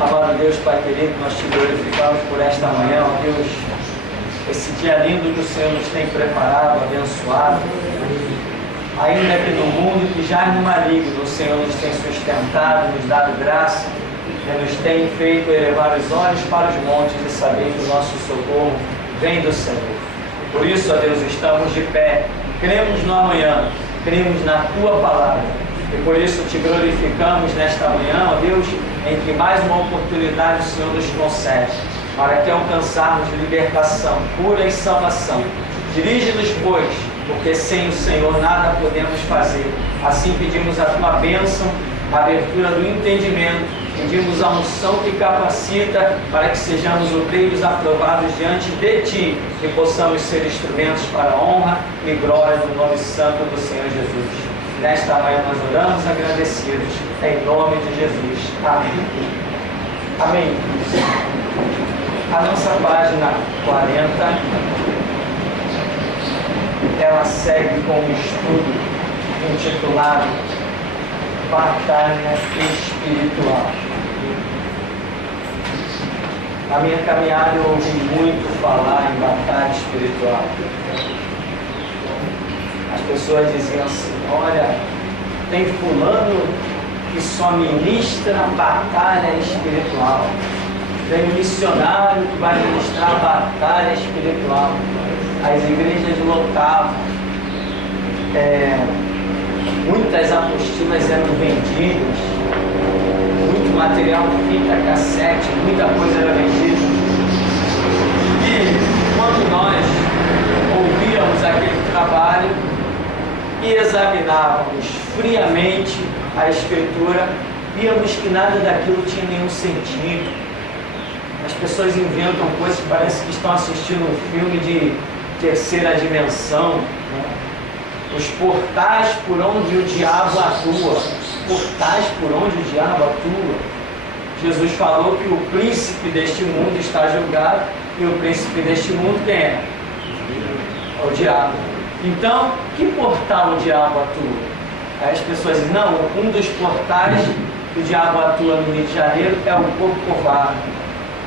Amado Deus, Pai querido, nós te glorificamos por esta manhã, ó Deus, esse dia lindo que o Senhor nos tem preparado, abençoado. Ainda que no mundo que jaz no maligno, o Senhor nos tem sustentado, nos dado graça, e nos tem feito elevar os olhos para os montes e saber que o nosso socorro vem do Senhor. Por isso, ó Deus, estamos de pé, cremos no amanhã, cremos na Tua palavra. E por isso te glorificamos nesta manhã, ó Deus, em que mais uma oportunidade o Senhor nos concede, para que alcançarmos libertação, cura e salvação. Dirige-nos, pois, porque sem o Senhor nada podemos fazer. Assim pedimos a Tua bênção, a abertura do entendimento, pedimos a unção que capacita para que sejamos obreiros aprovados diante de Ti e possamos ser instrumentos para a honra e glória do nome santo do Senhor Jesus. Nesta manhã nós oramos agradecidos, em nome de Jesus. Amém. Amém. A nossa página 40, ela segue com um estudo intitulado Batalha Espiritual. Na minha caminhada eu ouvi muito falar em batalha espiritual. As pessoas diziam assim: olha, tem fulano que só ministra batalha espiritual. Tem um missionário que vai ministrar batalha espiritual. As igrejas lotavam. Muitas apostilas eram vendidas. Muito material de fita cassete, muita coisa era vendida. E quando nós ouvíamos aquele trabalho e examinávamos friamente a Escritura, víamos que nada daquilo tinha nenhum sentido. As pessoas inventam coisas que parece que estão assistindo um filme de terceira dimensão, né? Os portais por onde o diabo atua. Portais por onde o diabo atua. Jesus falou que o príncipe deste mundo está julgado, e o príncipe deste mundo quem é? O diabo. Então, que portal o diabo atua? Aí as pessoas dizem: não, um dos portais que o diabo atua no Rio de Janeiro é o Corcovado.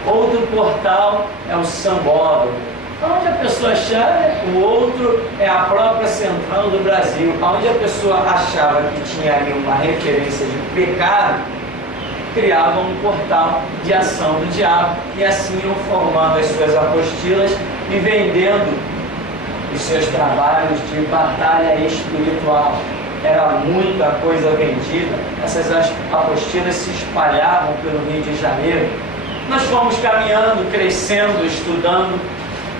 Outro portal é o Sambódromo. Onde a pessoa achava, o outro é a própria Central do Brasil. Onde a pessoa achava que tinha ali uma referência de pecado, criava um portal de ação do diabo, e assim iam formando as suas apostilas e vendendo os seus trabalhos de batalha espiritual. Era muita coisa vendida. Essas apostilas se espalhavam pelo Rio de Janeiro. Nós fomos caminhando, crescendo, estudando,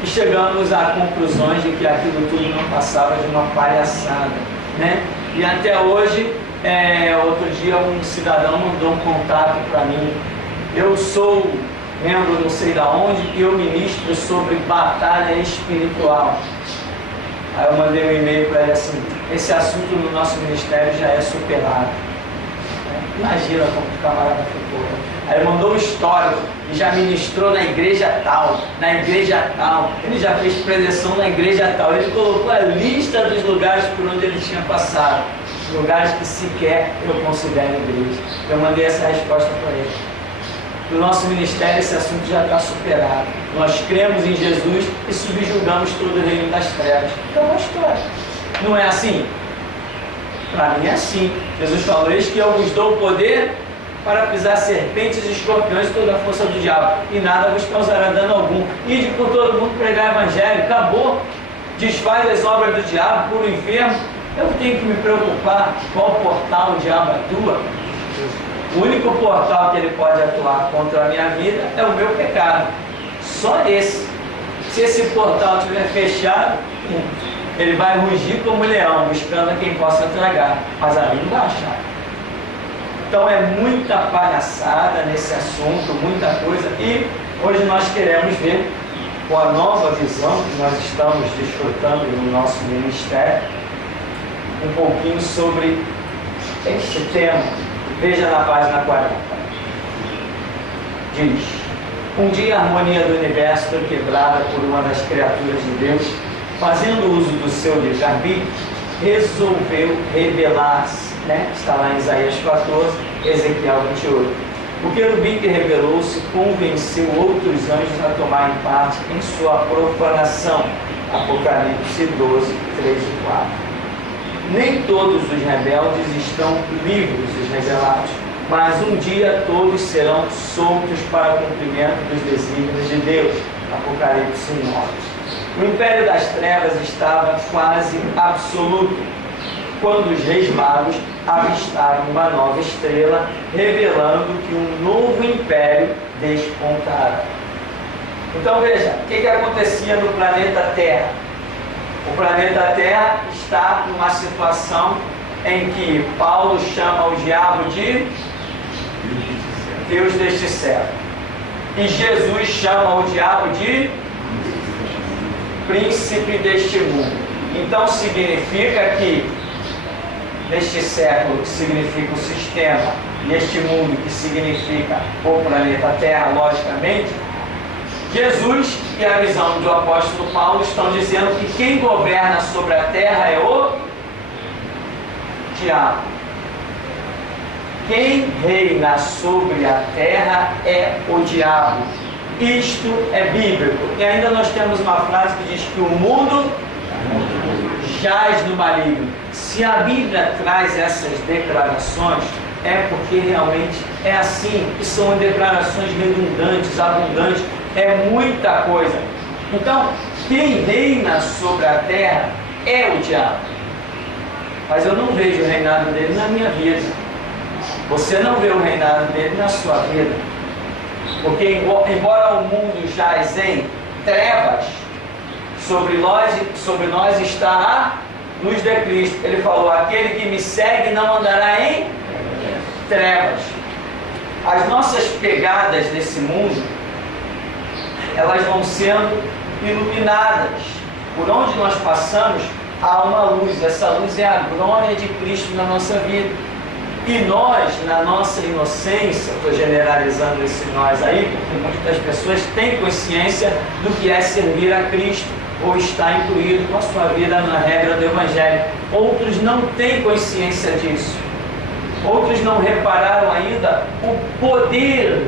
e chegamos a conclusões de que aquilo tudo não passava de uma palhaçada, né? E até hoje, outro dia um cidadão mandou um contato para mim. Eu sou membro não sei da onde e eu ministro sobre batalha espiritual. Aí eu mandei um e-mail para ele assim: esse assunto no nosso ministério já é superado. Imagina como o camarada ficou. Aí ele mandou um histórico e já ministrou na igreja tal, na igreja tal. Ele já fez preleção na igreja tal. Ele colocou a lista dos lugares por onde ele tinha passado, lugares que sequer eu considero igreja. Eu mandei essa resposta para ele. No nosso ministério esse assunto já está superado. Nós cremos em Jesus e subjugamos todo o reino das trevas. Então é uma história. Não é assim? Para mim é assim. Jesus falou: eis que eu vos dou o poder para pisar serpentes e escorpiões e toda a força do diabo, e nada vos causará dano algum. Ide por todo mundo pregar o evangelho. Acabou. Desfaz as obras do diabo por um enfermo. Eu tenho que me preocupar qual portal o diabo atua. O único portal que ele pode atuar contra a minha vida é o meu pecado. Só esse. Se esse portal estiver fechado, ele vai rugir como leão, buscando a quem possa tragar, mas a mim não vai achar. Então é muita palhaçada nesse assunto, muita coisa, e hoje nós queremos ver, com a nova visão que nós estamos desfrutando no nosso ministério, um pouquinho sobre este tema. Veja na página 40. Diz: um dia a harmonia do universo foi quebrada por uma das criaturas de Deus, fazendo uso do seu livre-arbítrio, resolveu rebelar-se, né? Está lá em Isaías 14, Ezequiel 28. O querubim que revelou-se convenceu outros anjos a tomarem parte em sua profanação. Apocalipse 12, 3 e 4. Nem todos os rebeldes estão livres, os revelados, mas um dia todos serão soltos para o cumprimento dos desígnios de Deus. Apocalipse 9. O império das trevas estava quase absoluto, quando os reis magos avistaram uma nova estrela, revelando que um novo império despontara. Então veja, o que acontecia no planeta Terra? O planeta Terra está numa situação em que Paulo chama o diabo de Deus deste século, e Jesus chama o diabo de príncipe deste mundo. Então significa que neste século, que significa o sistema, e este mundo, que significa o planeta Terra, logicamente, Jesus e a visão do apóstolo Paulo estão dizendo que quem governa sobre a terra é o diabo. Quem reina sobre a terra é o diabo. Isto é bíblico. E ainda nós temos uma frase que diz que o mundo jaz no maligno. Se a Bíblia traz essas declarações, é porque realmente é assim, e são declarações redundantes, abundantes, é muita coisa. Então, quem reina sobre a terra é o diabo. Mas eu não vejo o reinado dele na minha vida. Você não vê o reinado dele na sua vida. Porque embora o mundo jaz em trevas, sobre nós está a luz de Cristo. Ele falou: aquele que me segue não andará em trevas. As nossas pegadas nesse mundo, elas vão sendo iluminadas. Por onde nós passamos, há uma luz. Essa luz é a glória de Cristo na nossa vida. E nós, na nossa inocência, estou generalizando esse nós aí, porque muitas pessoas têm consciência do que é servir a Cristo, ou está incluído com a sua vida na regra do Evangelho. Outros não têm consciência disso. Outros não repararam ainda o poder,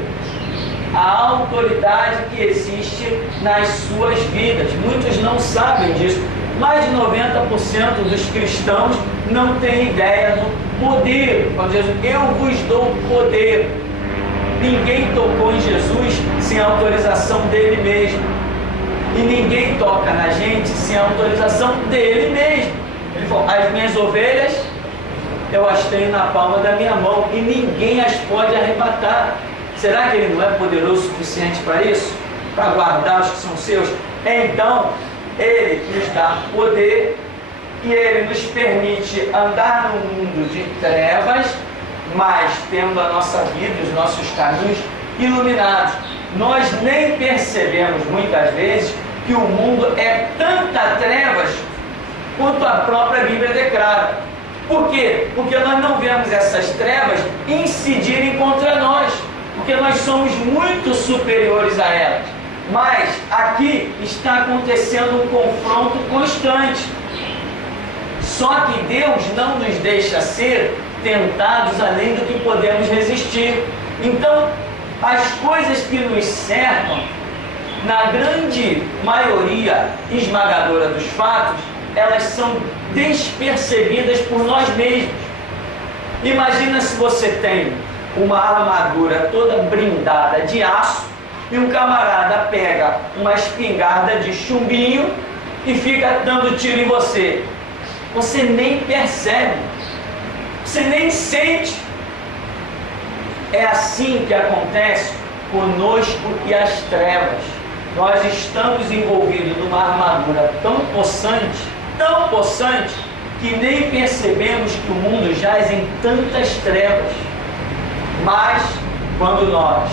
a autoridade que existe nas suas vidas. Muitos não sabem disso. Mais de 90% dos cristãos não têm ideia do poder. Quando Jesus, eu vos dou poder. Ninguém tocou em Jesus sem a autorização dele mesmo. E ninguém toca na gente sem a autorização dele mesmo. Ele falou: as minhas ovelhas eu as tenho na palma da minha mão e ninguém as pode arrebatar. Será que ele não é poderoso o suficiente para isso? Para guardar os que são seus? Então, ele nos dá poder e ele nos permite andar no mundo de trevas, mas tendo a nossa vida, os nossos caminhos iluminados. Nós nem percebemos muitas vezes que o mundo é tanta trevas quanto a própria Bíblia declara. Por quê? Porque nós não vemos essas trevas incidirem contra nós, porque nós somos muito superiores a elas. Mas aqui está acontecendo um confronto constante. Só que Deus não nos deixa ser tentados além do que podemos resistir. Então, as coisas que nos cercam, na grande maioria esmagadora dos fatos, elas são despercebidas por nós mesmos. Imagina se você tem uma armadura toda blindada de aço e um camarada pega uma espingarda de chumbinho e fica dando tiro em você. Você nem percebe, você nem sente. É assim que acontece conosco e as trevas. Nós estamos envolvidos numa armadura tão possante, que nem percebemos que o mundo jaz em tantas trevas. Mas, quando nós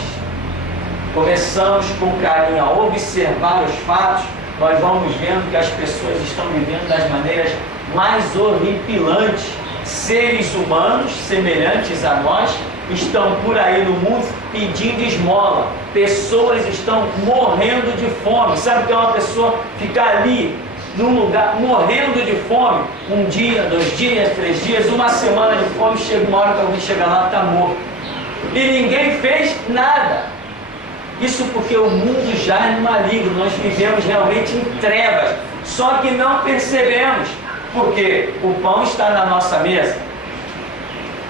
começamos com carinho a observar os fatos, nós vamos vendo que as pessoas estão vivendo das maneiras mais horripilantes. Seres humanos semelhantes a nós estão por aí no mundo pedindo esmola. Pessoas estão morrendo de fome. Sabe o que é uma pessoa ficar ali num lugar morrendo de fome? Um dia, 2 dias, 3 dias, uma semana de fome, chega uma hora que alguém chega lá e está morto. E ninguém fez nada. Isso porque o mundo já é maligno, nós vivemos realmente em trevas, só que não percebemos, porque o pão está na nossa mesa.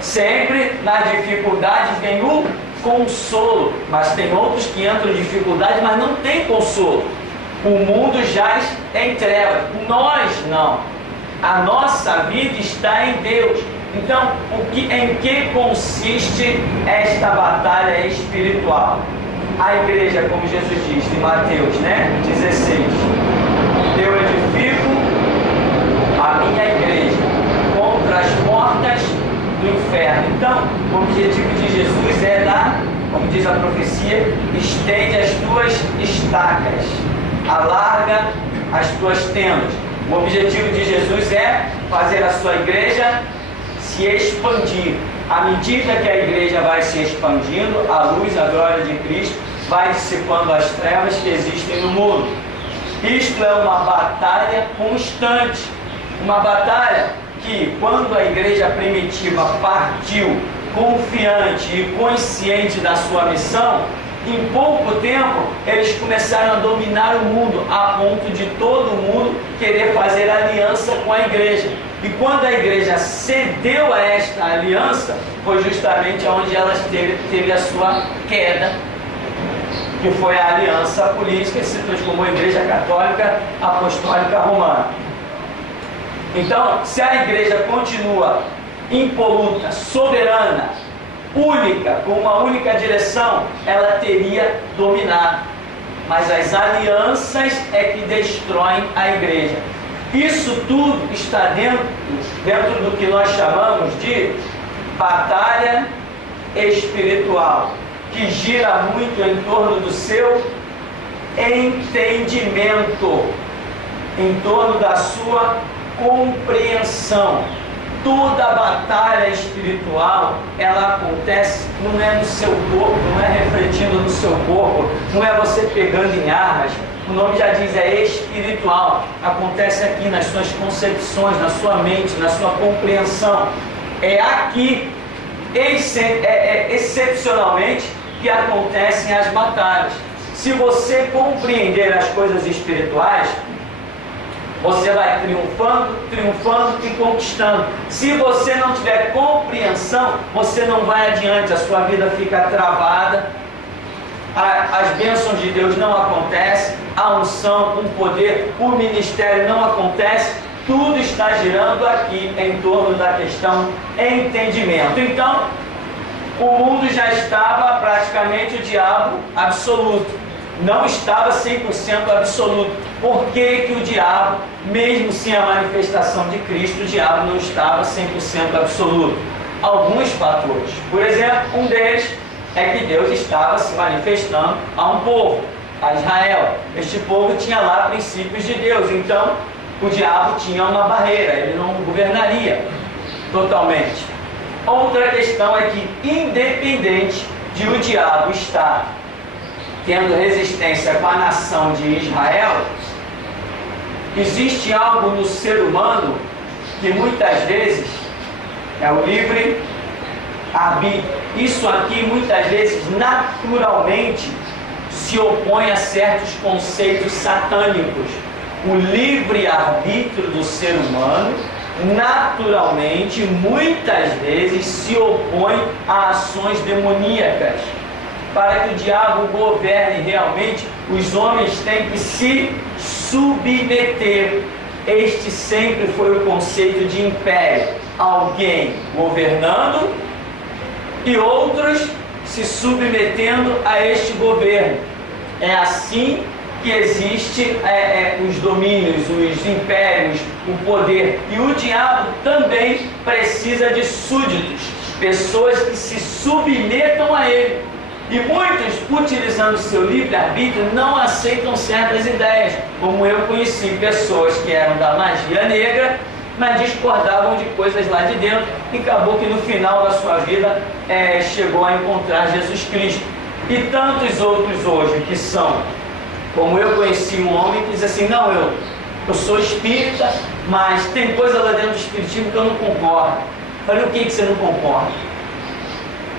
Sempre nas dificuldades vem o consolo, mas tem outros que entram em dificuldade, mas não tem consolo. O mundo jaz em trevas, nós não. A nossa vida está em Deus. Então, em que consiste esta batalha espiritual? A igreja, como Jesus diz em Mateus 16, eu edifico a minha igreja contra as portas do inferno. Então, o objetivo de Jesus é dar, como diz a profecia, estende as tuas estacas, alarga as tuas tendas. O objetivo de Jesus é fazer a sua igreja se expandir. À medida que a igreja vai se expandindo, a luz, a glória de Cristo vai dissipando as trevas que existem no mundo. Isto é uma batalha constante, uma batalha que, quando a igreja primitiva partiu confiante e consciente da sua missão, em pouco tempo eles começaram a dominar o mundo, a ponto de todo mundo querer fazer aliança com a igreja. E quando a igreja cedeu a esta aliança, foi justamente onde ela teve a sua queda, que foi a aliança política que se transformou em Igreja Católica Apostólica Romana. Então, se a igreja continua impoluta, soberana, única, com uma única direção, ela teria dominado. Mas as alianças é que destroem a igreja. Isso tudo está dentro do que nós chamamos de batalha espiritual, que gira muito em torno do seu entendimento, em torno da sua compreensão. Toda a batalha espiritual, ela acontece, não é no seu corpo, não é refletindo no seu corpo, não é você pegando em armas. O nome já diz, é espiritual. Acontece aqui nas suas concepções, na sua mente, na sua compreensão. É aqui, excepcionalmente, que acontecem as batalhas. Se você compreender as coisas espirituais, você vai triunfando e conquistando. Se você não tiver compreensão, você não vai adiante, a sua vida fica travada, as bênçãos de Deus não acontecem, a unção, o poder, o ministério não acontece. Tudo está girando aqui em torno da questão entendimento. Então, o mundo já estava praticamente o diabo absoluto. Não estava 100% absoluto. Por que o diabo, mesmo sem a manifestação de Cristo, o diabo não estava 100% absoluto? Alguns fatores. Por exemplo, um deles é que Deus estava se manifestando a um povo, a Israel. Este povo tinha lá princípios de Deus, então o diabo tinha uma barreira, ele não governaria totalmente. Outra questão é que, independente de o diabo estar tendo resistência com a nação de Israel, existe algo no ser humano que muitas vezes é o livre arbítrio. Isso aqui muitas vezes naturalmente se opõe a certos conceitos satânicos. O livre arbítrio do ser humano naturalmente muitas vezes se opõe a ações demoníacas. Para que o diabo governe realmente, os homens têm que se submeter. Este sempre foi o conceito de império. Alguém governando e outros se submetendo a este governo. É assim que existe os domínios, os impérios, o poder. E o diabo também precisa de súditos, pessoas que se submetam a ele. E muitos, utilizando o seu livre-arbítrio, não aceitam certas ideias. Como eu conheci pessoas que eram da magia negra, mas discordavam de coisas lá de dentro, e acabou que no final da sua vida chegou a encontrar Jesus Cristo. E tantos outros hoje que são, como eu conheci um homem que diz assim, não, eu sou espírita, mas tem coisa lá dentro do espiritismo que eu não concordo. Falei, o que você não concorda?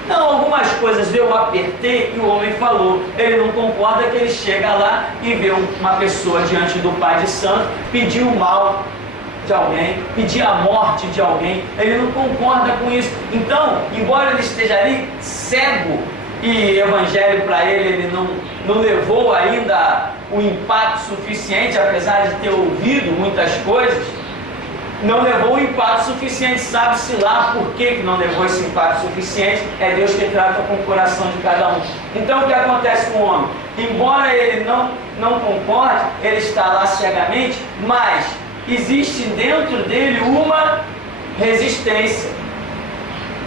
Não, algumas coisas eu apertei e o homem falou. Ele não concorda que ele chega lá e vê uma pessoa diante do Pai de Santo pedir o mal de alguém, pedir a morte de alguém. Ele não concorda com isso. Então, embora ele esteja ali cego e evangelho para ele não levou ainda o impacto suficiente, apesar de ter ouvido muitas coisas, não levou o impacto suficiente. Sabe-se lá por que não levou esse impacto suficiente. É Deus que trata com o coração de cada um. Então o que acontece com o homem? Embora ele não concorde, ele está lá cegamente, mas existe dentro dele uma resistência.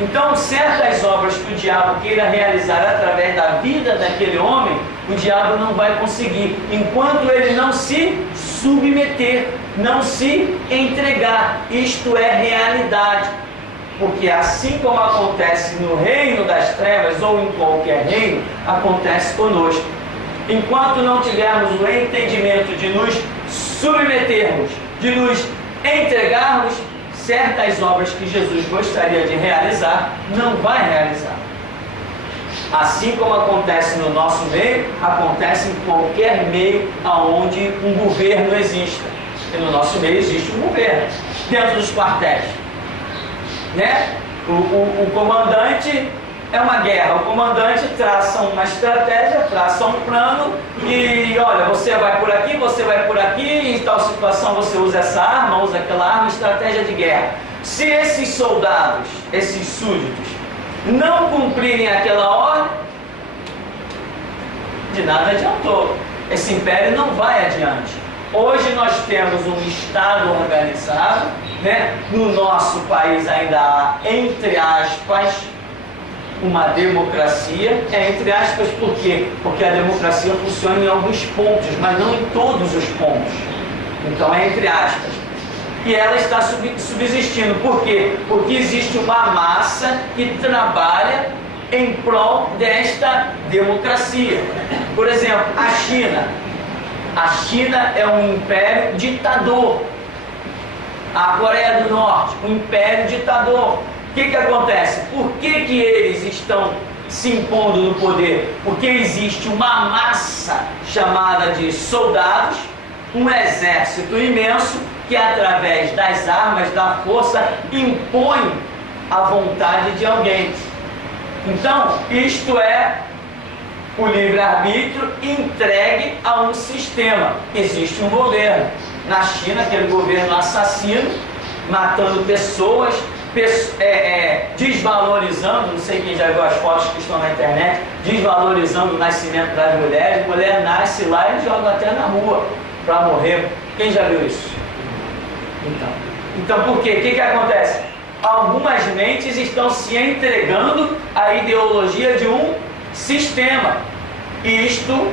Então certas obras que o diabo queira realizar através da vida daquele homem, o diabo não vai conseguir, enquanto ele não se submeter, não se entregar. Isto é realidade, porque assim como acontece no reino das trevas ou em qualquer reino, acontece conosco. Enquanto não tivermos o entendimento de nos submetermos, de nos entregarmos, certas obras que Jesus gostaria de realizar, não vai realizar. Assim como acontece no nosso meio, acontece em qualquer meio onde um governo exista. E no nosso meio existe um governo, dentro dos quartéis, né? O comandante é uma guerra, o comandante traça uma estratégia, traça um plano e olha, você vai por aqui, em tal situação você usa essa arma, usa aquela arma, estratégia de guerra. Se esses soldados, esses súditos, não cumprirem aquela ordem, de nada adiantou. Esse império não vai adiante. Hoje nós temos um Estado organizado, né? No nosso país ainda há, entre aspas, uma democracia. Entre aspas, por quê? Porque a democracia funciona em alguns pontos, mas não em todos os pontos. Então é entre aspas. E ela está subsistindo. Por quê? Porque existe uma massa que trabalha em prol desta democracia. Por exemplo, a China. A China é um império ditador. A Coreia do Norte, um império ditador. O que acontece? Por que eles estão se impondo no poder? Porque existe uma massa chamada de soldados, um exército imenso, que através das armas, da força, impõe a vontade de alguém. Então, isto é o livre-arbítrio entregue a um sistema. Existe um governo. Na China, aquele governo assassino, matando pessoas, desvalorizando, não sei quem já viu as fotos que estão na internet, desvalorizando o nascimento das mulheres. A mulher nasce lá e joga até na rua para morrer. Quem já viu isso? Então por quê? O que acontece? Algumas mentes estão se entregando à ideologia de um sistema. Isto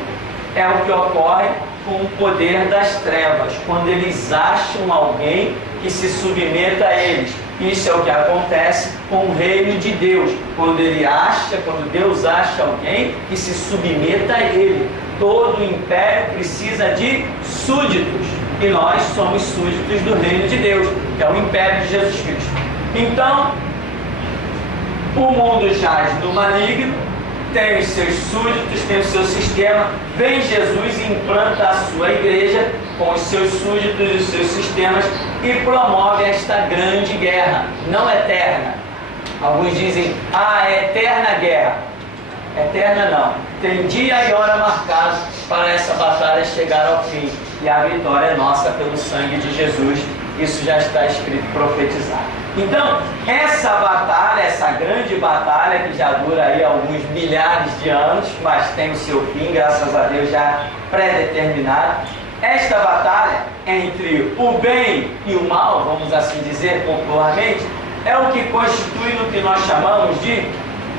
é o que ocorre com o poder das trevas, quando eles acham alguém que se submeta a eles. Isso é o que acontece com o reino de Deus, quando Deus acha alguém que se submeta a ele. Todo império precisa de súditos, e nós somos súditos do reino de Deus, que é o império de Jesus Cristo. Então, o mundo jaz no maligno, tem os seus súditos, tem o seu sistema. Vem Jesus e implanta a sua igreja com os seus súditos e os seus sistemas e promove esta grande guerra, não eterna. Alguns dizem, eterna guerra. Eterna não. Tem dia e hora marcados para essa batalha chegar ao fim. E a vitória é nossa pelo sangue de Jesus. Isso já está escrito, profetizado. Então, essa batalha, essa grande batalha que já dura aí alguns milhares de anos, mas tem o seu fim, graças a Deus, já pré-determinado. Esta batalha entre o bem e o mal, vamos assim dizer popularmente, é o que constitui o que nós chamamos de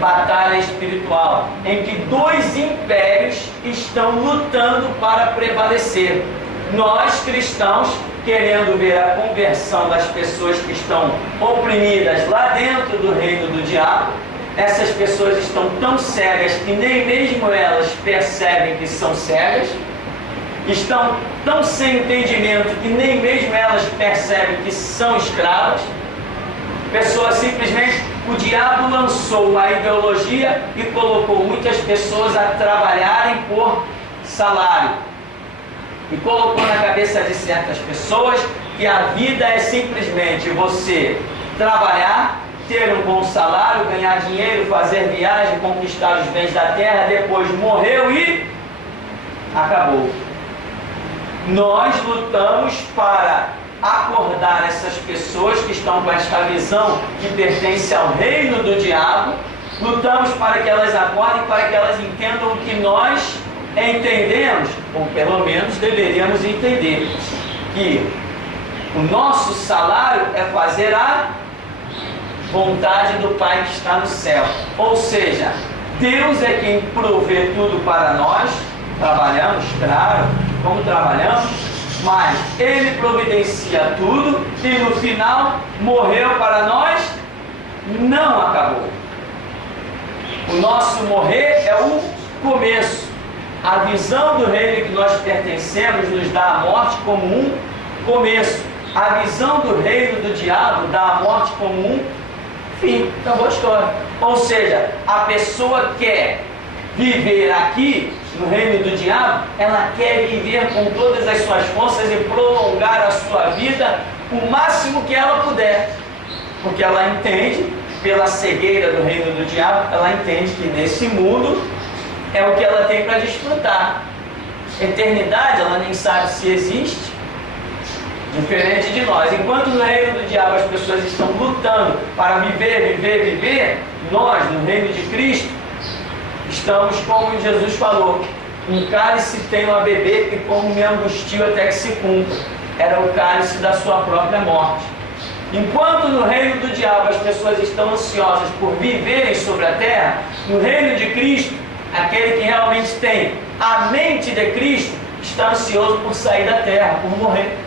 batalha espiritual, em que dois impérios estão lutando para prevalecer. Nós, cristãos, querendo ver a conversão das pessoas que estão oprimidas lá dentro do reino do diabo. Essas pessoas estão tão cegas que nem mesmo elas percebem que são cegas, estão tão sem entendimento que nem mesmo elas percebem que são escravas. Pessoas simplesmente o diabo lançou a ideologia e colocou muitas pessoas a trabalharem por salário. E colocou na cabeça de certas pessoas que a vida é simplesmente você trabalhar, ter um bom salário, ganhar dinheiro, fazer viagem, conquistar os bens da terra, depois morreu e acabou. Nós lutamos para acordar essas pessoas que estão com esta visão que pertence ao reino do diabo, lutamos para que elas acordem, para que elas entendam o que nós entendemos, ou pelo menos deveríamos entender, que o nosso salário é fazer a vontade do Pai que está no céu. Ou seja, Deus é quem provê tudo para nós, trabalhamos, claro, como trabalhamos, mas Ele providencia tudo e no final morreu para nós, não acabou. O nosso morrer é o começo. A visão do reino que nós pertencemos nos dá a morte como um começo. A visão do reino do diabo dá a morte como um fim. Acabou a história. Ou seja, a pessoa quer viver aqui no reino do diabo, ela quer viver com todas as suas forças e prolongar a sua vida o máximo que ela puder. Porque ela entende, pela cegueira do reino do diabo, ela entende que nesse mundo é o que ela tem para desfrutar. Eternidade, ela nem sabe se existe, diferente de nós. Enquanto no reino do diabo as pessoas estão lutando para viver, nós, no reino de Cristo, estamos, como Jesus falou, um cálice tenho a beber e como me angustio até que se cumpra. Era o cálice da sua própria morte. Enquanto no reino do diabo as pessoas estão ansiosas por viverem sobre a terra, no reino de Cristo, aquele que realmente tem a mente de Cristo está ansioso por sair da terra, por morrer.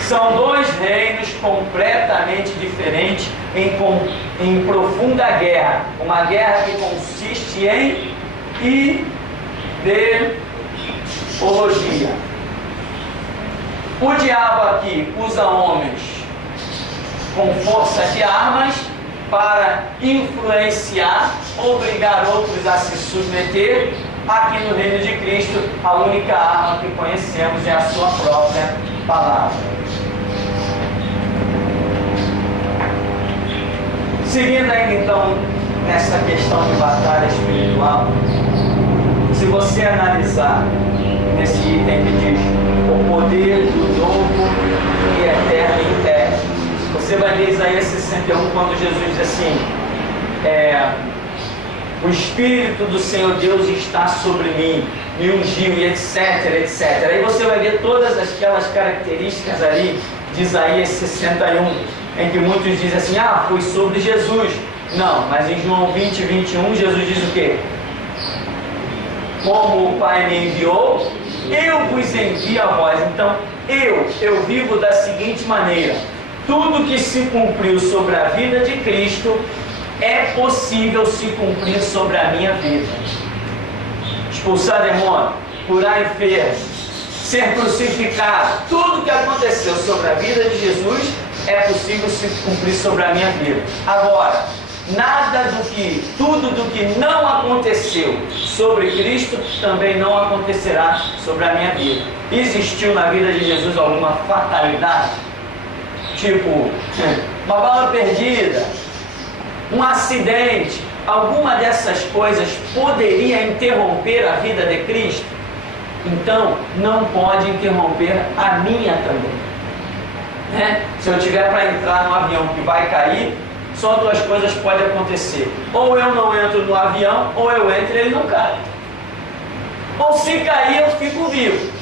São dois reinos completamente diferentes em profunda guerra. Uma guerra que consiste em ideologia. O diabo aqui usa homens com força de armas para influenciar, obrigar outros a se submeter. Aqui no reino de Cristo, a única arma que conhecemos é a sua própria palavra. Seguindo ainda então nessa questão de batalha espiritual, se você analisar nesse item que diz o poder do novo e eterno império, você vai ler Isaías 61 quando Jesus diz assim: o Espírito do Senhor Deus está sobre mim, me ungiu e etc, etc. Aí você vai ver todas aquelas características ali de Isaías 61, em que muitos dizem assim: foi sobre Jesus. Não, mas em João 20, 21, Jesus diz o quê? Como o Pai me enviou, eu vos envio a vós. Então, eu vivo da seguinte maneira: tudo que se cumpriu sobre a vida de Cristo é possível se cumprir sobre a minha vida. Expulsar demônio, curar enfermos, ser crucificado, tudo que aconteceu sobre a vida de Jesus é possível se cumprir sobre a minha vida. Agora, tudo do que não aconteceu sobre Cristo também não acontecerá sobre a minha vida. Existiu na vida de Jesus alguma fatalidade? Tipo, uma bala perdida, um acidente, alguma dessas coisas poderia interromper a vida de Cristo? Então, não pode interromper a minha também. Se eu tiver para entrar no avião que vai cair, só duas coisas podem acontecer: ou eu não entro no avião, ou eu entro e ele não cai. Ou se cair, eu fico vivo.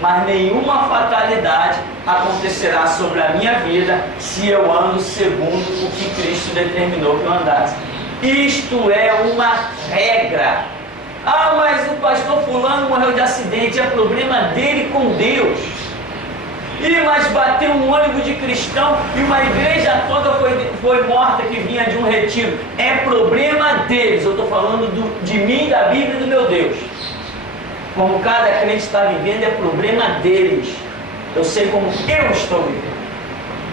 Mas nenhuma fatalidade acontecerá sobre a minha vida se eu ando segundo o que Cristo determinou que eu andasse. Isto é uma regra. Mas o pastor fulano morreu de acidente, é problema dele com Deus. Mas bateu um ônibus de cristão e uma igreja toda foi morta que vinha de um retiro. É problema deles. Eu estou falando de mim, da Bíblia e do meu Deus. Como cada crente está vivendo, é problema deles. Eu sei como eu estou vivendo.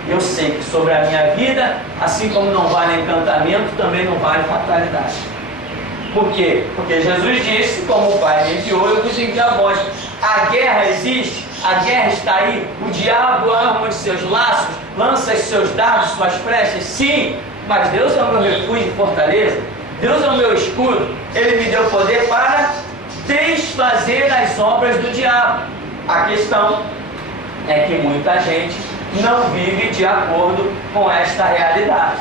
Eu sei que sobre a minha vida, assim como não vale encantamento, também não vale fatalidade. Por quê? Porque Jesus disse, como o Pai me enviou, eu vos envio a vós. A guerra existe, a guerra está aí, o diabo arma os seus laços, lança os seus dardos, suas flechas, sim, mas Deus é o meu refúgio e fortaleza, Deus é o meu escudo, Ele me deu poder para desfazer as obras do diabo. A questão é que muita gente não vive de acordo com esta realidade.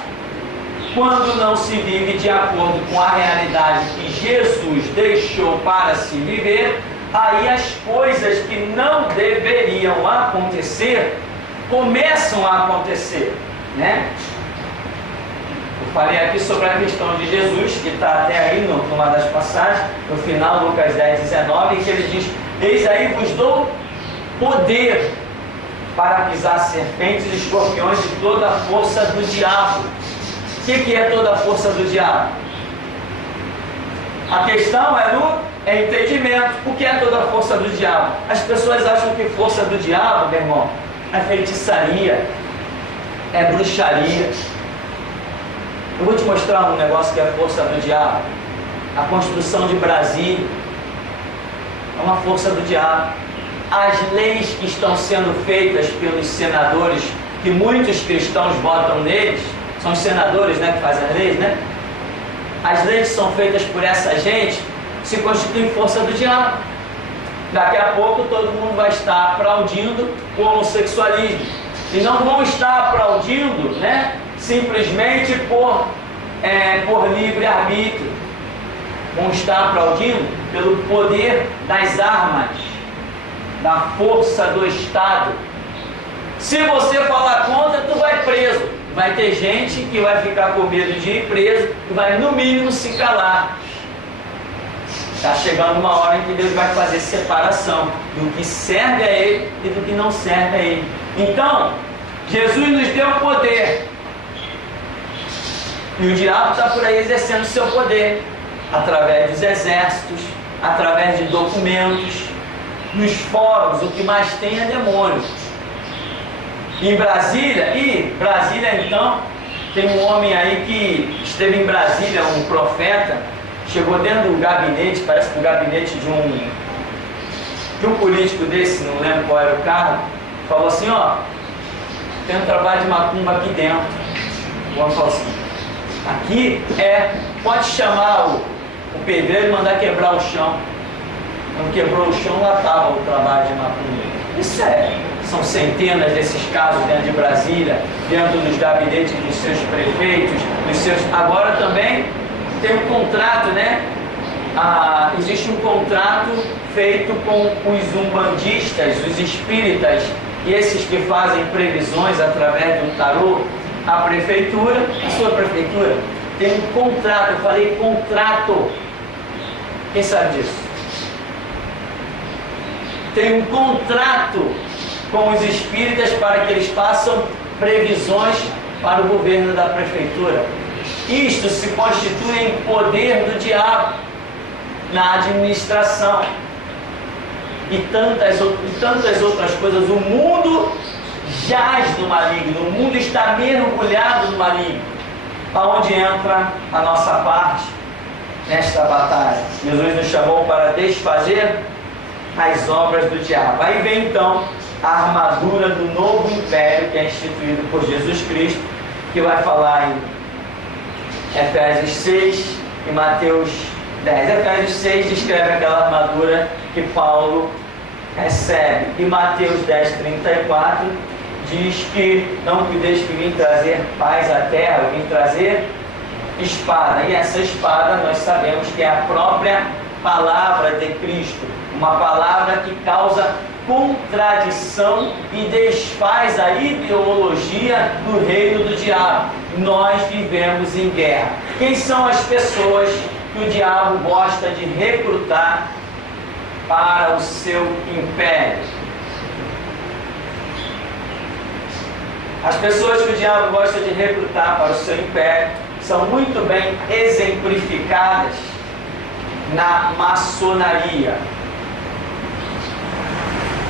Quando não se vive de acordo com a realidade que Jesus deixou para se viver, aí as coisas que não deveriam acontecer começam a acontecer, né? Eu falei aqui sobre a questão de Jesus, que está até aí numa das passagens, no final, Lucas 10, 19, em que ele diz: eis aí vos dou poder para pisar serpentes e escorpiões e toda a força do diabo. O que é toda a força do diabo? A questão é no entendimento. O que é toda a força do diabo? As pessoas acham que força do diabo, meu irmão, é feitiçaria, é bruxaria. Eu vou te mostrar um negócio que é a força do diabo. A construção de Brasília é uma força do diabo. As leis que estão sendo feitas pelos senadores, que muitos cristãos votam neles, são os senadores, né, que fazem as leis, né? As leis que são feitas por essa gente se constituem força do diabo. Daqui a pouco todo mundo vai estar aplaudindo o homossexualismo. E não vão estar aplaudindo, né, simplesmente por livre-arbítrio. Vão estar aplaudindo pelo poder das armas, da força do Estado. Se você falar contra, tu vai preso. Vai ter gente que vai ficar com medo de ir preso e vai, no mínimo, se calar. Está chegando uma hora em que Deus vai fazer separação do que serve a Ele e do que não serve a Ele. Então, Jesus nos deu poder. E o diabo está por aí exercendo seu poder através dos exércitos, através de documentos, nos fóruns. O que mais tem é demônio. Em Brasília, então, tem um homem aí que esteve em Brasília, um profeta, chegou dentro do gabinete, parece que o gabinete de um político desse, não lembro qual era o cargo, falou assim: ó, tem um trabalho de macumba aqui dentro. O homem falou assim: aqui pode chamar o pedreiro e mandar quebrar o chão. Quando quebrou o chão, lá estava o trabalho de macumba. Isso são centenas desses casos dentro de Brasília, dentro dos gabinetes dos seus prefeitos, Agora também tem um contrato, né? Existe um contrato feito com os umbandistas, os espíritas, e esses que fazem previsões através do tarô. A prefeitura, a sua prefeitura, tem um contrato. Eu falei contrato. Quem sabe disso? Tem um contrato com os espíritas para que eles façam previsões para o governo da prefeitura. Isto se constitui em poder do diabo na administração e tantas outras coisas. O mundo jaz no maligno, o mundo está mergulhado no maligno. Aonde entra a nossa parte nesta batalha? Jesus nos chamou para desfazer as obras do diabo. Aí vem então a armadura do novo império que é instituído por Jesus Cristo, que vai falar em Efésios 6 e Mateus 10. Efésios 6 descreve aquela armadura que Paulo recebe, e Mateus 10, 34 diz que não cuideis que vim trazer paz à terra, eu vim trazer espada, e essa espada nós sabemos que é a própria palavra de Cristo, uma palavra que causa contradição e desfaz a ideologia do reino do diabo. Nós vivemos em guerra. Quem são as pessoas que o diabo gosta de recrutar para o seu império? As pessoas que o diabo gosta de recrutar para o seu império são muito bem exemplificadas na maçonaria.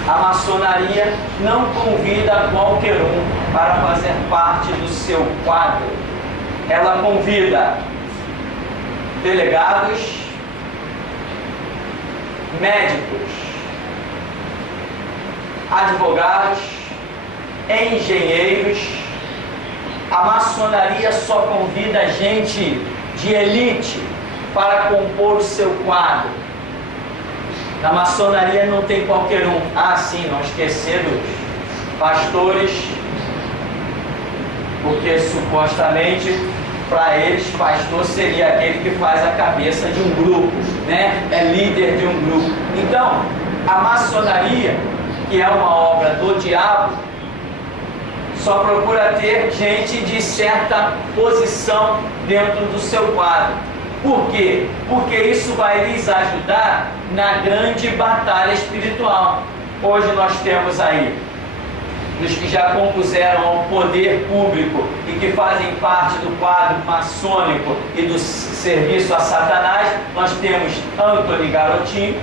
A maçonaria não convida qualquer um para fazer parte do seu quadro. Ela convida delegados, médicos, advogados, engenheiros. A maçonaria só convida gente de elite para compor o seu quadro. Na maçonaria não tem qualquer um. Ah, sim, não esquecer dos pastores, porque supostamente para eles pastor seria aquele que faz a cabeça de um grupo, né? É líder de um grupo. Então, a maçonaria, que é uma obra do diabo, só procura ter gente de certa posição dentro do seu quadro. Por quê? Porque isso vai lhes ajudar na grande batalha espiritual. Hoje nós temos aí dos que já compuseram ao poder público e que fazem parte do quadro maçônico e do serviço a Satanás. Nós temos Antony Garotinho,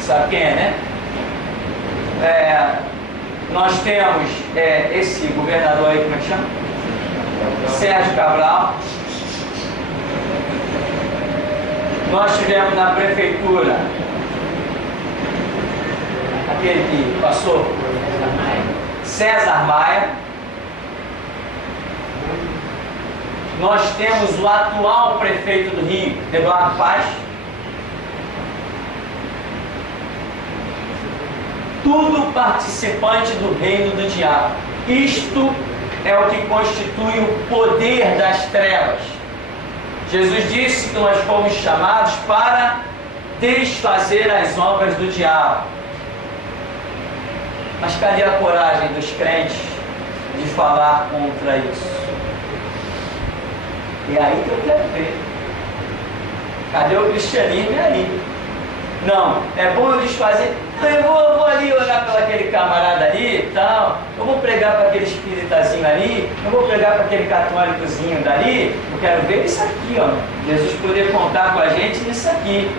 sabe quem é, né? Nós temos esse governador aí, como é que chama? Sérgio Cabral. Nós tivemos na prefeitura aquele que passou, César Maia. Nós temos o atual prefeito do Rio, Eduardo Paz. Tudo participante do reino do diabo. Isto é o que constitui o poder das trevas. Jesus disse que nós fomos chamados para desfazer as obras do diabo. Mas cadê a coragem dos crentes de falar contra isso? E aí que eu quero ver. Cadê o cristianismo aí? Não, é bom eu desfazer. Eu vou ali olhar para aquele camarada ali e tal. Eu vou pregar para aquele espíritazinho ali. Eu vou pregar para aquele católicozinho dali. Eu quero ver isso aqui, ó. Jesus poder contar com a gente nisso aqui.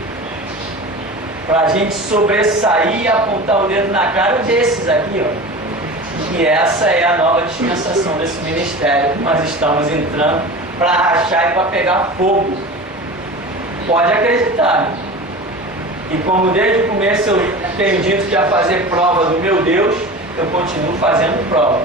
Para a gente sobressair e apontar o dedo na cara desses aqui, ó. E essa é a nova dispensação desse ministério que nós estamos entrando para rachar e para pegar fogo. Pode acreditar, né? E como desde o começo eu tenho dito que ia fazer prova do meu Deus, eu continuo fazendo prova.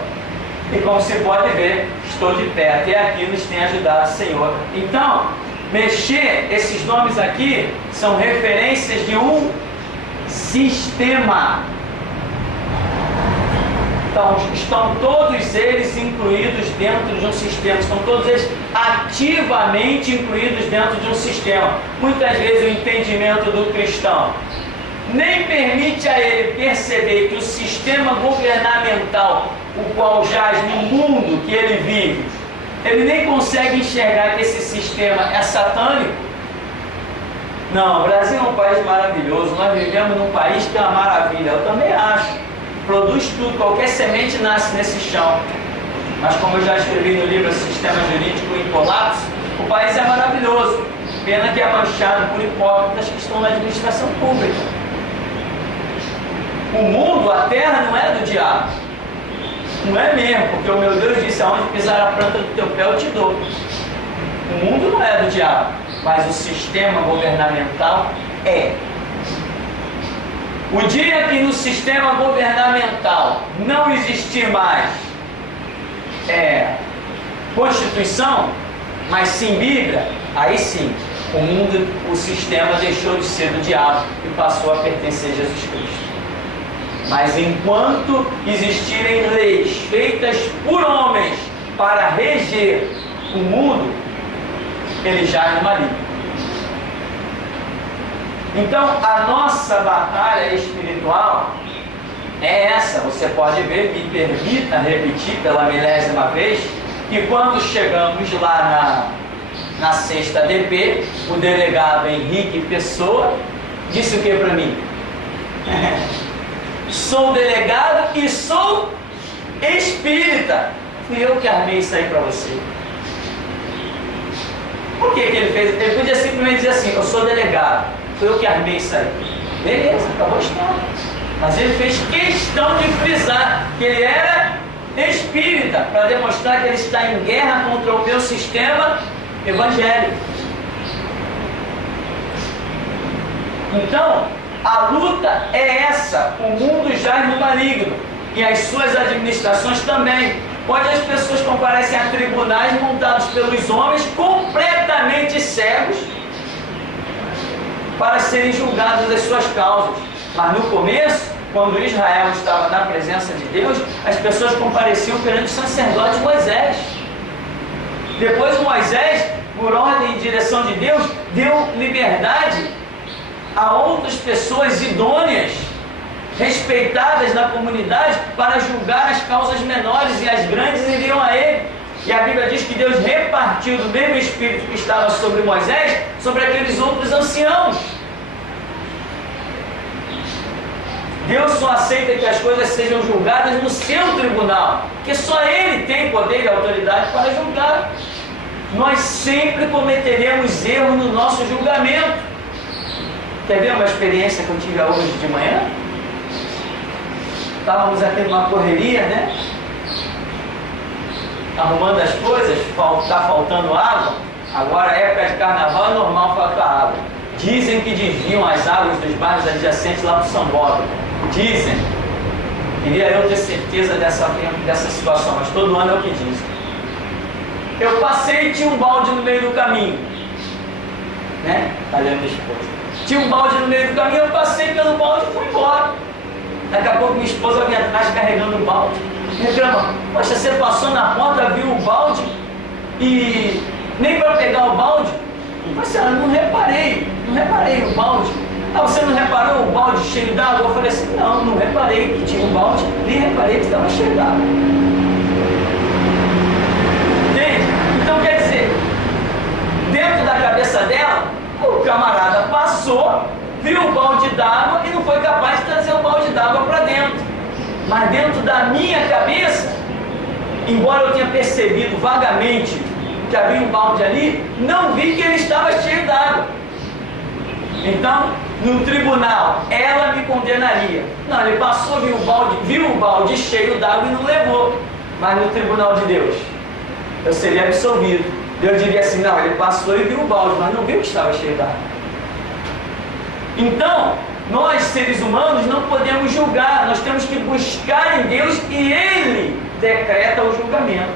E como se pode ver, estou de pé. Até aqui nos tem ajudado o Senhor. Então, mexer, esses nomes aqui são referências de um sistema. Então, estão todos eles incluídos dentro de um sistema, estão todos eles ativamente incluídos dentro de um sistema. Muitas vezes o entendimento do cristão nem permite a ele perceber que o sistema governamental, o qual jaz no mundo que ele vive, ele nem consegue enxergar que esse sistema é satânico. Não, o Brasil é um país maravilhoso, nós vivemos num país que é uma maravilha, eu também acho. Produz tudo, qualquer semente nasce nesse chão. Mas como eu já escrevi no livro Sistema Jurídico em Colapso, o país é maravilhoso. Pena que é manchado por hipócritas que estão na administração pública. O mundo, a terra, não é do diabo. Não é mesmo, porque o meu Deus disse, aonde pisar a planta do teu pé eu te dou. O mundo não é do diabo, mas o sistema governamental é. O dia que no sistema governamental não existir mais Constituição, mas sim Bíblia, aí sim, o mundo, o sistema deixou de ser do diabo e passou a pertencer a Jesus Cristo. Mas enquanto existirem leis feitas por homens para reger o mundo, ele jaz no maligno. Então, a nossa batalha espiritual é essa. Você pode ver, me permita repetir pela 1000ª vez, que quando chegamos lá na 6ª DP, o delegado Henrique Pessoa disse o que para mim? Sou delegado e sou espírita. Fui eu que armei isso aí para você. Por que ele fez? Ele podia simplesmente dizer assim, eu sou delegado. Foi eu que armei isso aí. Beleza, acabou a história. Mas ele fez questão de frisar que ele era espírita, para demonstrar que ele está em guerra contra o meu sistema evangélico. Então, a luta é essa. O mundo jaz no maligno e as suas administrações também, onde as pessoas comparecem a tribunais montados pelos homens completamente cegos para serem julgados das suas causas. Mas no começo, quando Israel estava na presença de Deus, as pessoas compareciam perante o sacerdote Moisés. Depois Moisés, por ordem e direção de Deus, deu liberdade a outras pessoas idôneas, respeitadas na comunidade, para julgar as causas menores, e as grandes iriam a ele. E a Bíblia diz que Deus repartiu do mesmo Espírito que estava sobre Moisés, sobre aqueles outros anciãos. Deus só aceita que as coisas sejam julgadas no seu tribunal, porque só Ele tem poder e autoridade para julgar. Nós sempre cometeremos erro no nosso julgamento. Quer ver uma experiência que eu tive hoje de manhã? Estávamos aqui numa correria, né? Arrumando as coisas, está faltando água. Agora, época de carnaval, é normal faltar água. Dizem que desviam as águas dos bairros adjacentes lá para o São Paulo. Dizem. Queria eu ter certeza dessa situação, mas todo ano é o que dizem. Eu passei e tinha um balde no meio do caminho. Né? Está lendo minha esposa. Tinha um balde no meio do caminho, eu passei pelo balde e fui embora. Daqui a pouco minha esposa vem atrás carregando o balde. Reclama, poxa, você passou na porta, viu o balde e nem para pegar o balde? Mas eu não reparei o balde. Ah, você não reparou o balde cheio d'água? Eu falei assim, não reparei que tinha um balde, nem reparei que estava cheio d'água. Entende? Então quer dizer, dentro da cabeça dela, o camarada passou, viu o balde d'água e não foi capaz de trazer o balde d'água para dentro. Mas dentro da minha cabeça, embora eu tenha percebido vagamente que havia um balde ali, não vi que ele estava cheio d'água. Então, no tribunal, ela me condenaria. Não, ele passou, viu o balde cheio d'água e não levou. Mas no tribunal de Deus, eu seria absolvido. Deus diria assim, não, ele passou e viu o balde, mas não viu que estava cheio d'água. Então, nós seres humanos não podemos julgar, nós temos que buscar em Deus e Ele decreta o julgamento.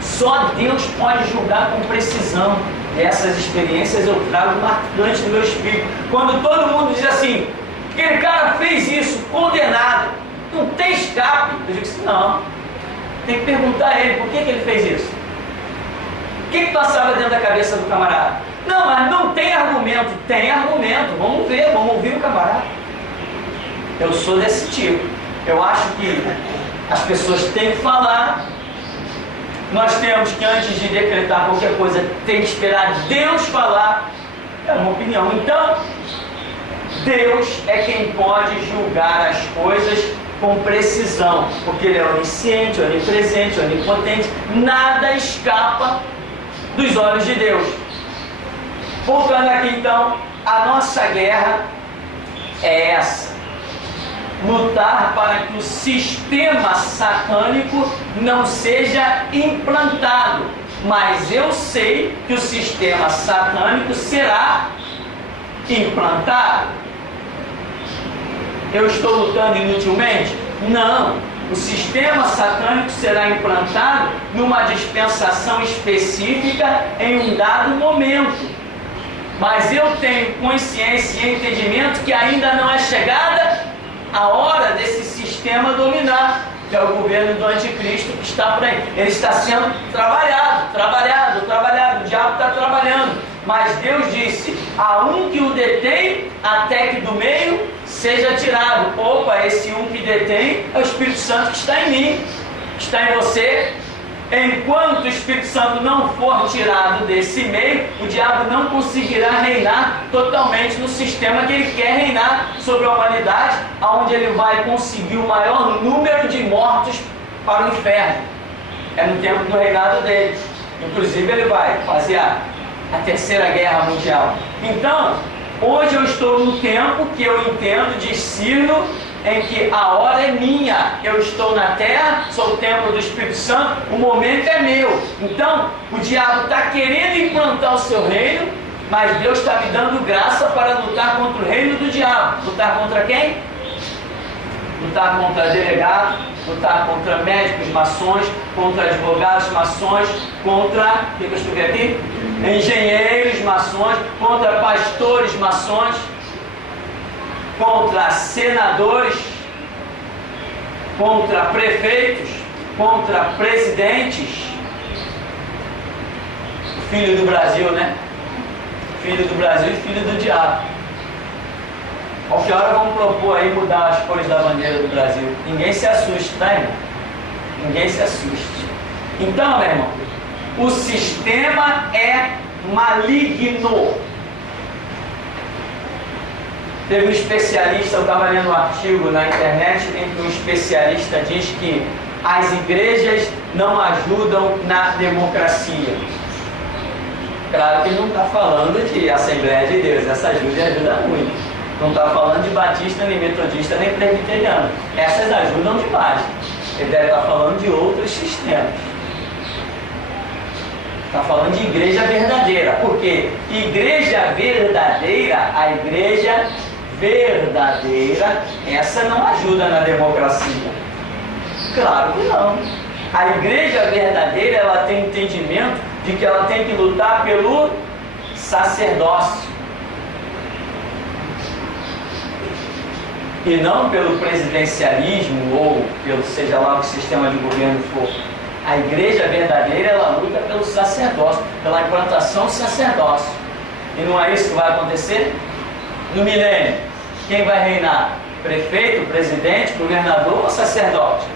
Só Deus pode julgar com precisão. E essas experiências eu trago marcante no meu espírito. Quando todo mundo diz assim, aquele cara fez isso, condenado, não tem escape. Eu digo assim, não, tem que perguntar a ele por que ele fez isso. O que passava dentro da cabeça do camarada? Não, mas não tem argumento. Tem argumento, vamos ver, vamos ouvir o camarada. Eu sou desse tipo. Eu acho que as pessoas têm que falar. Nós temos que, antes de decretar qualquer coisa, tem que esperar Deus falar. É uma opinião. Então, Deus é quem pode julgar as coisas com precisão, porque Ele é onisciente, onipresente, onipotente. Nada escapa dos olhos de Deus. Voltando aqui então, a nossa guerra é essa: lutar para que o sistema satânico não seja implantado. Mas eu sei que o sistema satânico será implantado. Eu estou lutando inutilmente? Não. O sistema satânico será implantado numa dispensação específica em um dado momento. Mas eu tenho consciência e entendimento que ainda não é chegada a hora desse sistema dominar, que é o governo do anticristo que está por aí. Ele está sendo trabalhado, o diabo está trabalhando. Mas Deus disse, a um que o detém, até que do meio seja tirado. Opa, esse um que detém é o Espírito Santo que está em mim, que está em você. Enquanto o Espírito Santo não for tirado desse meio, o diabo não conseguirá reinar totalmente no sistema que ele quer reinar sobre a humanidade, onde ele vai conseguir o maior número de mortos para o inferno. É no tempo do reinado dele. Inclusive ele vai fazer a Terceira Guerra Mundial. Então, Hoje eu estou num tempo que eu entendo, discerno, em que a hora é minha. Eu estou na terra, sou o templo do Espírito Santo, o momento é meu. Então, o diabo está querendo implantar o seu reino, mas Deus está me dando graça para lutar contra o reino do diabo. Lutar contra quem? Lutar contra delegados, lutar contra médicos maçons, contra advogados maçons, contra, o que eu escrevi aqui? Engenheiros maçons, contra pastores maçons, contra senadores, contra prefeitos, contra presidentes. Filho do Brasil, né? Filho do Brasil e filho do diabo. Qualquer hora vamos propor aí mudar as cores da bandeira do Brasil. Ninguém se assuste, tá, irmão? Ninguém se assuste. Então, meu irmão, o sistema é maligno. Teve um especialista, eu estava lendo um artigo na internet em que um especialista diz que as igrejas não ajudam na democracia. Claro que ele não está falando de Assembleia de Deus, essa ajuda muito. Não está falando de batista, nem metodista, nem presbiteriano. Essas ajudam demais. Ele deve estar falando de outros sistemas. Está falando de igreja verdadeira. Porque igreja verdadeira, a igreja verdadeira, essa não ajuda na democracia. Claro que não. A igreja verdadeira, ela tem entendimento de que ela tem que lutar pelo sacerdócio e não pelo presidencialismo ou pelo seja lá o que sistema de governo for. A igreja verdadeira, ela luta pelo sacerdócio, pela implantação do sacerdócio. E não é isso que vai acontecer? No milênio, quem vai reinar? Prefeito, presidente, governador ou sacerdote?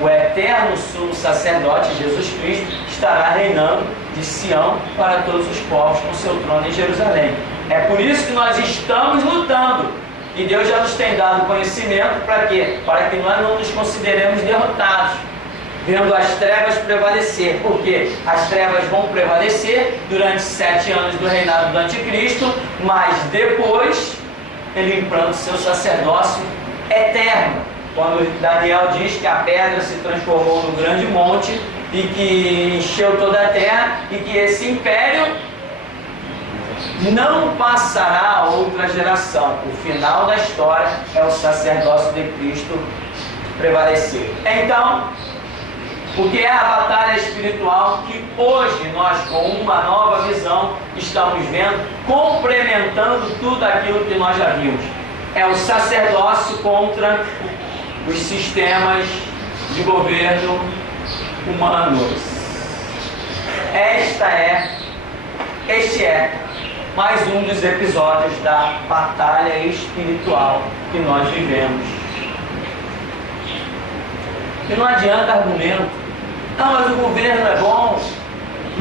O eterno sumo sacerdote, Jesus Cristo, estará reinando de Sião para todos os povos com seu trono em Jerusalém. É por isso que nós estamos lutando. E Deus já nos tem dado conhecimento para quê? Para que nós não nos consideremos derrotados, vendo as trevas prevalecer. Porque as trevas vão prevalecer durante 7 anos do reinado do anticristo, mas depois ele implanta o seu sacerdócio eterno. Quando Daniel diz que a pedra se transformou num grande monte e que encheu toda a terra e que esse império não passará a outra geração. O final da história é o sacerdócio de Cristo prevalecer. Então, o que é a batalha espiritual que hoje nós, com uma nova visão, estamos vendo, complementando tudo aquilo que nós já vimos? É o sacerdócio contra os sistemas de governo humanos. Este é mais um dos episódios da batalha espiritual que nós vivemos. E não adianta argumento. Não, mas o governo é bom,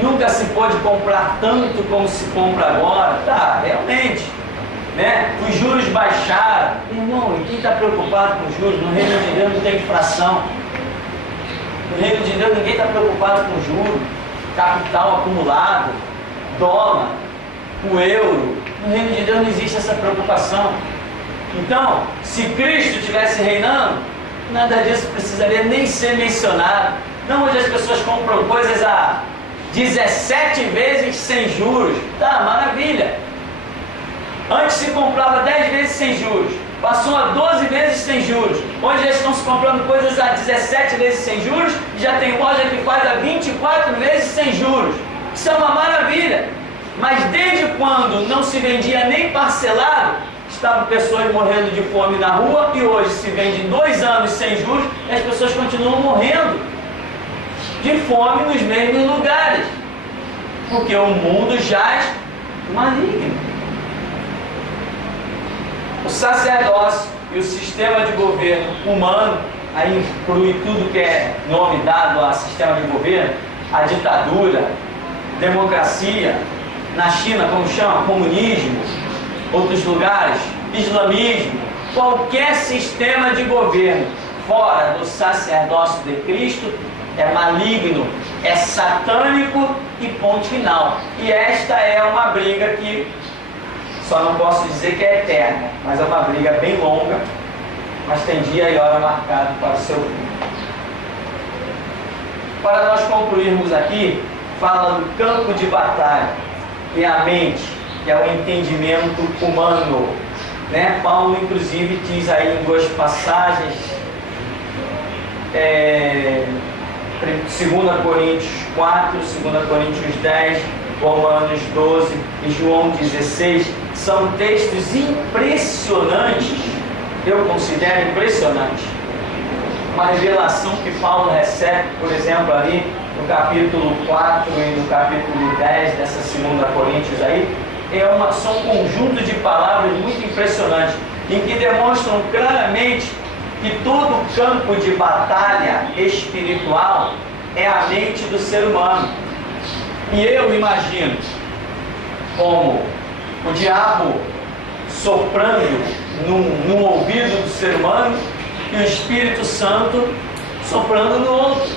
nunca se pôde comprar tanto como se compra agora. Tá, realmente. Né? Os juros baixaram. Irmão, e quem está preocupado com os juros? No reino de Deus não tem inflação. No reino de Deus ninguém está preocupado com juros, capital acumulado, dólar, o euro. No reino de Deus não existe essa preocupação. Então, se Cristo estivesse reinando, nada disso precisaria nem ser mencionado. Não, hoje as pessoas compram coisas a 17 vezes sem juros. Tá, maravilha. Antes se comprava 10 vezes sem juros, passou a 12 vezes sem juros. Hoje já estão se comprando coisas a 17 vezes sem juros e já tem loja que faz a 24 vezes sem juros. Isso é uma maravilha. Mas desde quando não se vendia nem parcelado, estavam pessoas morrendo de fome na rua e hoje se vende 2 anos sem juros e as pessoas continuam morrendo de fome nos mesmos lugares. Porque o mundo jaz maligno. O sacerdócio e o sistema de governo humano, aí inclui tudo que é nome dado a sistema de governo, a ditadura, democracia, na China como chama, comunismo, outros lugares, islamismo, qualquer sistema de governo fora do sacerdócio de Cristo é maligno, é satânico e ponto final. E esta é uma briga que Só não posso dizer que é eterna, mas é uma briga bem longa, mas tem dia e hora marcado para o seu fim. Para nós concluirmos aqui, fala do campo de batalha, que é a mente, que é o entendimento humano, né? Paulo, inclusive, diz aí em duas passagens, 2 Coríntios 4, 2 Coríntios 10, Romanos 12 e João 16, são textos impressionantes, eu considero impressionante. Uma revelação que Paulo recebe, por exemplo, ali no capítulo 4 e no capítulo 10 dessa 2 Coríntios aí, são um conjunto de palavras muito impressionantes, em que demonstram claramente que todo o campo de batalha espiritual é a mente do ser humano. E eu imagino como o diabo soprando no ouvido do ser humano e o Espírito Santo soprando no outro.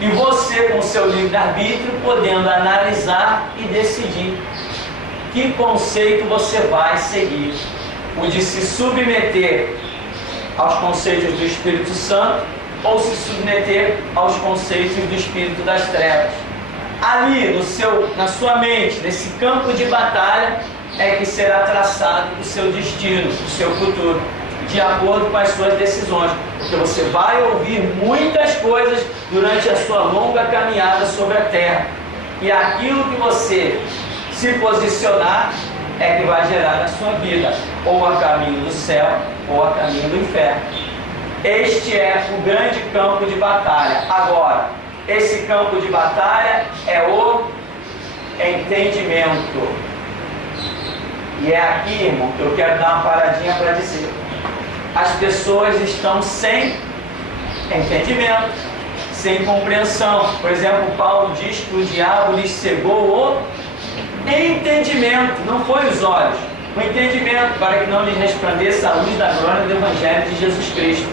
E você, com o seu livre-arbítrio, podendo analisar e decidir que conceito você vai seguir. O de se submeter aos conceitos do Espírito Santo ou se submeter aos conceitos do Espírito das Trevas. Ali, na sua mente, nesse campo de batalha, é que será traçado o seu destino, o seu futuro, de acordo com as suas decisões. Porque você vai ouvir muitas coisas durante a sua longa caminhada sobre a terra. E aquilo que você se posicionar é que vai gerar na sua vida, ou a caminho do céu, ou a caminho do inferno. Este é o grande campo de batalha. Agora, esse campo de batalha é o entendimento. E é aqui, irmão, que eu quero dar uma paradinha para dizer. As pessoas estão sem entendimento, sem compreensão. Por exemplo, Paulo diz que o diabo lhes cegou o entendimento, não foi os olhos, o entendimento, para que não lhes resplandeça a luz da glória do Evangelho de Jesus Cristo.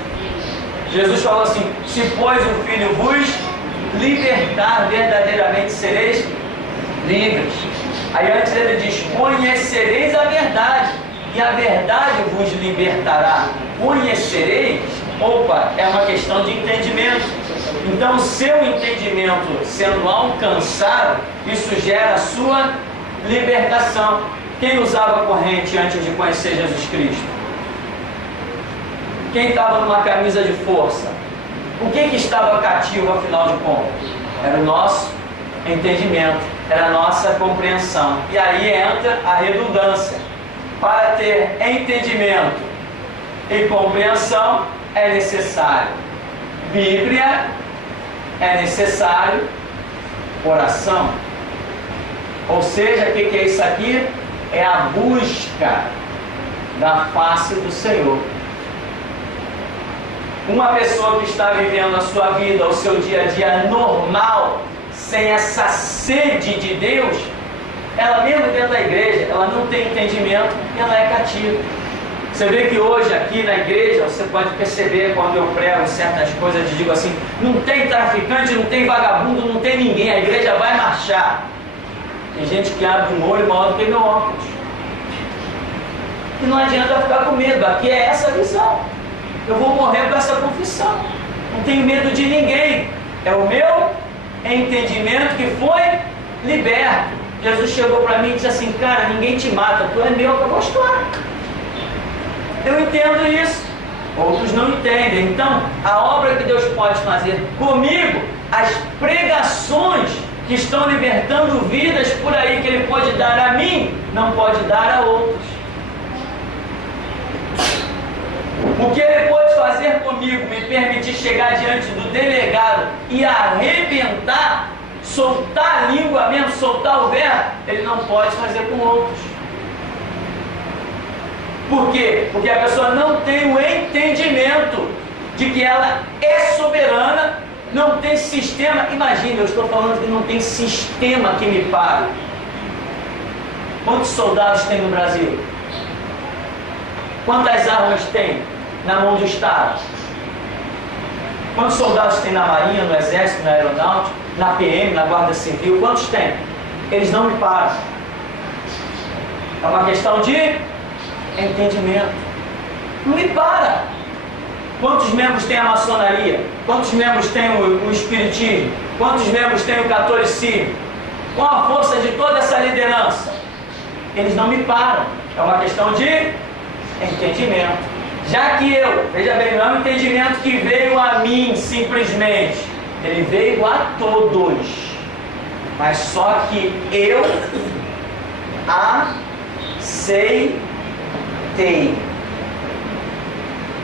Jesus falou assim: se pois o Filho vos libertar, verdadeiramente sereis livres. Aí antes ele diz: conhecereis a verdade, e a verdade vos libertará. Conhecereis, é uma questão de entendimento. Então o seu entendimento sendo alcançado, isso gera a sua libertação. Quem usava corrente antes de conhecer Jesus Cristo? Quem estava numa camisa de força? O que estava cativo, afinal de contas? Era o nosso entendimento, era a nossa compreensão. E aí entra a redundância. Para ter entendimento e compreensão é necessário Bíblia, é necessário oração. Ou seja, o que é isso aqui? É a busca da face do Senhor. Uma pessoa que está vivendo a sua vida, o seu dia a dia normal, sem essa sede de Deus, ela mesmo dentro da igreja, ela não tem entendimento e ela é cativa. Você vê que hoje aqui na igreja, você pode perceber quando eu prego certas coisas, eu digo assim: não tem traficante, não tem vagabundo, não tem ninguém, a igreja vai marchar. Tem gente que abre um olho maior do que meu óculos. E não adianta ficar com medo, aqui é essa visão. Eu vou morrer com essa confissão. Não tenho medo de ninguém. É o meu entendimento que foi liberto. Jesus chegou para mim e disse assim: cara, ninguém te mata, tu é meu apóstolo. Eu entendo isso. Outros não entendem. Então, a obra que Deus pode fazer comigo, as pregações que estão libertando vidas por aí que Ele pode dar a mim, não pode dar a outros. O que Ele pode fazer comigo, me permitir chegar diante do delegado e arrebentar, soltar a língua mesmo, soltar o verbo, Ele não pode fazer com outros. Por quê? Porque a pessoa não tem o entendimento de que ela é soberana, não tem sistema. Imagina, eu estou falando que não tem sistema que me pare. Quantos soldados tem no Brasil? Quantas armas tem na mão do Estado? Quantos soldados tem na Marinha, no Exército, na Aeronáutica, na PM, na Guarda Civil? Quantos tem? Eles não me param. É uma questão de entendimento. Não me para. Quantos membros tem a maçonaria? Quantos membros tem o espiritismo? Quantos membros tem o catolicismo? Qual a força de toda essa liderança? Eles não me param. É uma questão de entendimento. Já que eu, veja bem, não é um entendimento que veio a mim simplesmente. Ele veio a todos. Mas só que eu aceitei.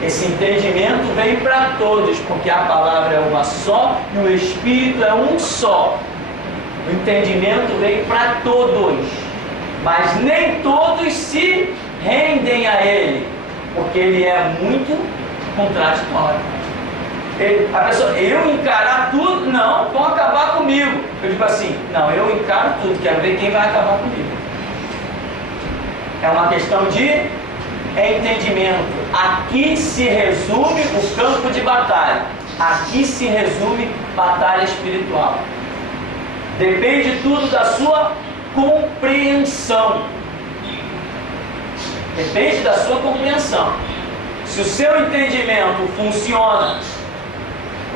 Esse entendimento veio para todos, porque a palavra é uma só e o Espírito é um só. O entendimento veio para todos, mas nem todos se rendem a ele, porque ele é muito contraditório. A pessoa, eu encarar tudo, não, vão acabar comigo. Eu digo assim, não, eu encaro tudo, quero ver quem vai acabar comigo. É uma questão de entendimento. Aqui se resume o campo de batalha. Aqui se resume batalha espiritual. Depende tudo da sua compreensão. Depende da sua compreensão. Se o seu entendimento funciona,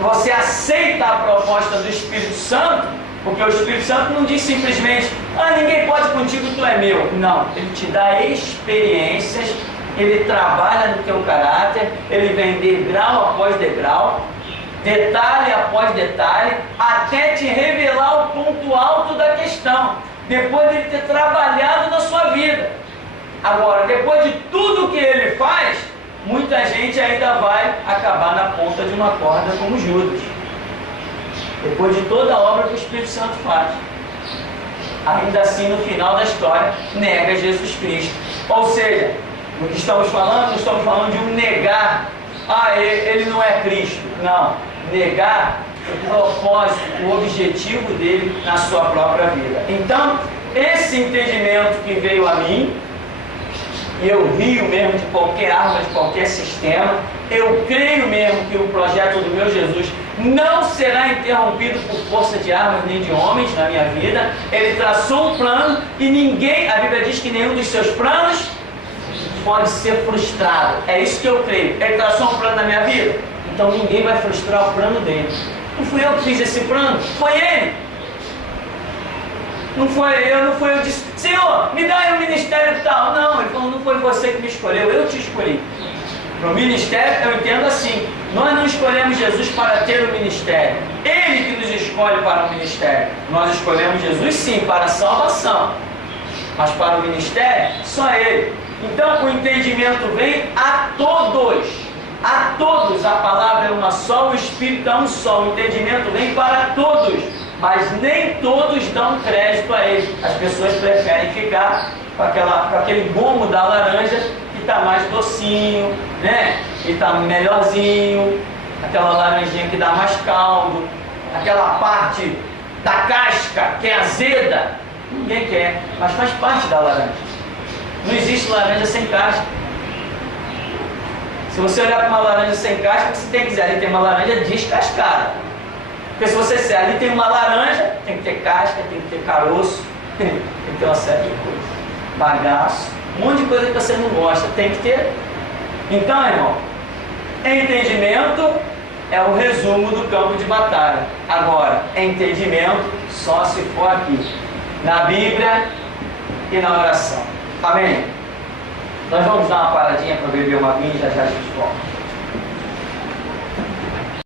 você aceita a proposta do Espírito Santo, porque o Espírito Santo não diz simplesmente, ninguém pode contigo, tu é meu. Não, ele te dá experiências, ele trabalha no teu caráter, ele vem degrau após degrau, detalhe após detalhe, até te revelar o ponto alto da questão, depois de ele ter trabalhado na sua vida. Agora, depois de tudo que ele faz, muita gente ainda vai acabar na ponta de uma corda como Judas. Depois de toda a obra que o Espírito Santo faz, ainda assim no final da história nega Jesus Cristo. Ou seja, o que estamos falando, não estamos falando de um negar, ele não é Cristo. Não, negar o propósito, o objetivo dele na sua própria vida. Então, esse entendimento que veio a mim, eu rio mesmo de qualquer arma, de qualquer sistema, eu creio mesmo que o projeto do meu Jesus não será interrompido por força de armas nem de homens na minha vida. Ele traçou um plano e ninguém, a Bíblia diz que nenhum dos seus planos pode ser frustrado. É isso que eu creio. Ele traçou um plano na minha vida, então ninguém vai frustrar o plano dele. Não fui eu que fiz esse plano, foi ele. Não foi eu disse, Senhor, me dá aí um ministério tal. Não, ele falou, não foi você que me escolheu, eu te escolhi. Para o ministério, eu entendo assim, nós não escolhemos Jesus para ter o ministério, ele que nos escolhe para o ministério. Nós escolhemos Jesus sim, para a salvação, mas para o ministério, só ele. Então o entendimento vem a todos, a palavra é uma só, o Espírito é um só, o entendimento vem para todos, mas nem todos dão crédito a ele. As pessoas preferem ficar com aquele gomo da laranja que está mais docinho, né? Que está melhorzinho, aquela laranjinha que dá mais caldo, aquela parte da casca que é azeda, ninguém quer, mas faz parte da laranja. Não existe laranja sem casca. Se você olhar para uma laranja sem casca, você tem que dizer, ali tem uma laranja descascada. Porque se você disser, ali tem uma laranja, tem que ter casca, tem que ter caroço, tem que ter uma série de coisas. Bagaço, um monte de coisa que você não gosta, tem que ter. Então, irmão, entendimento é o resumo do campo de batalha. Agora, entendimento só se for aqui, na Bíblia e na oração. Amém? Nós vamos dar uma paradinha para beber uma vinha e já a gente volta.